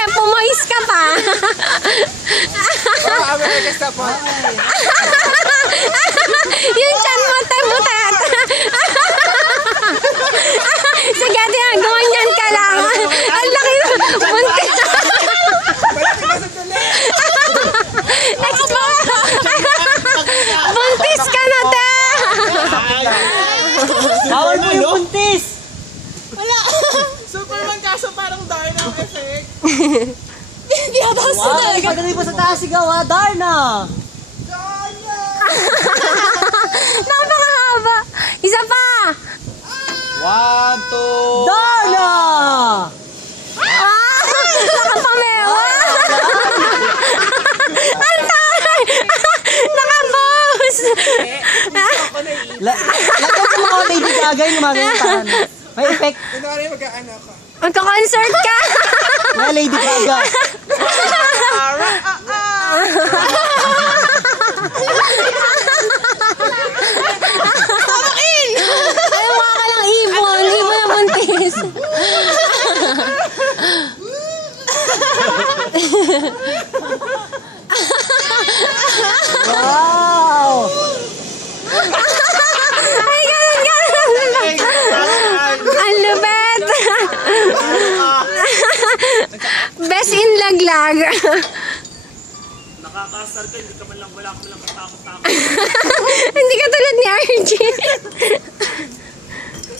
Sige, pumois ka pa. Yung chan mo, butet. Sige, ganyan ka lang. Ang laki na. Buntis. Buntis ka na, te. Bawal mo yung buntis! Superman kaso parang Darna ang effect. Wow, pagdating pa sa taas sigaw ha, Darna! Napakahaba. Isa pa. 1, 2. Darna! Nakapamewa. Ang taray. Nakapost. Lagyan mo mga Lady Gaga yung makintahan. May effect. Kunwari mag-ano ka. Magka-concert ka. May Lady Gaga. Ay, mukha ka lang ibon. Ibon na buntis. Wow! Ay, ganun. Ang lupet. Best in laglag. Nakakasar ka, hindi ka man lang, wala ka man lang katakot-takot. Hindi ka tulad ni RJ.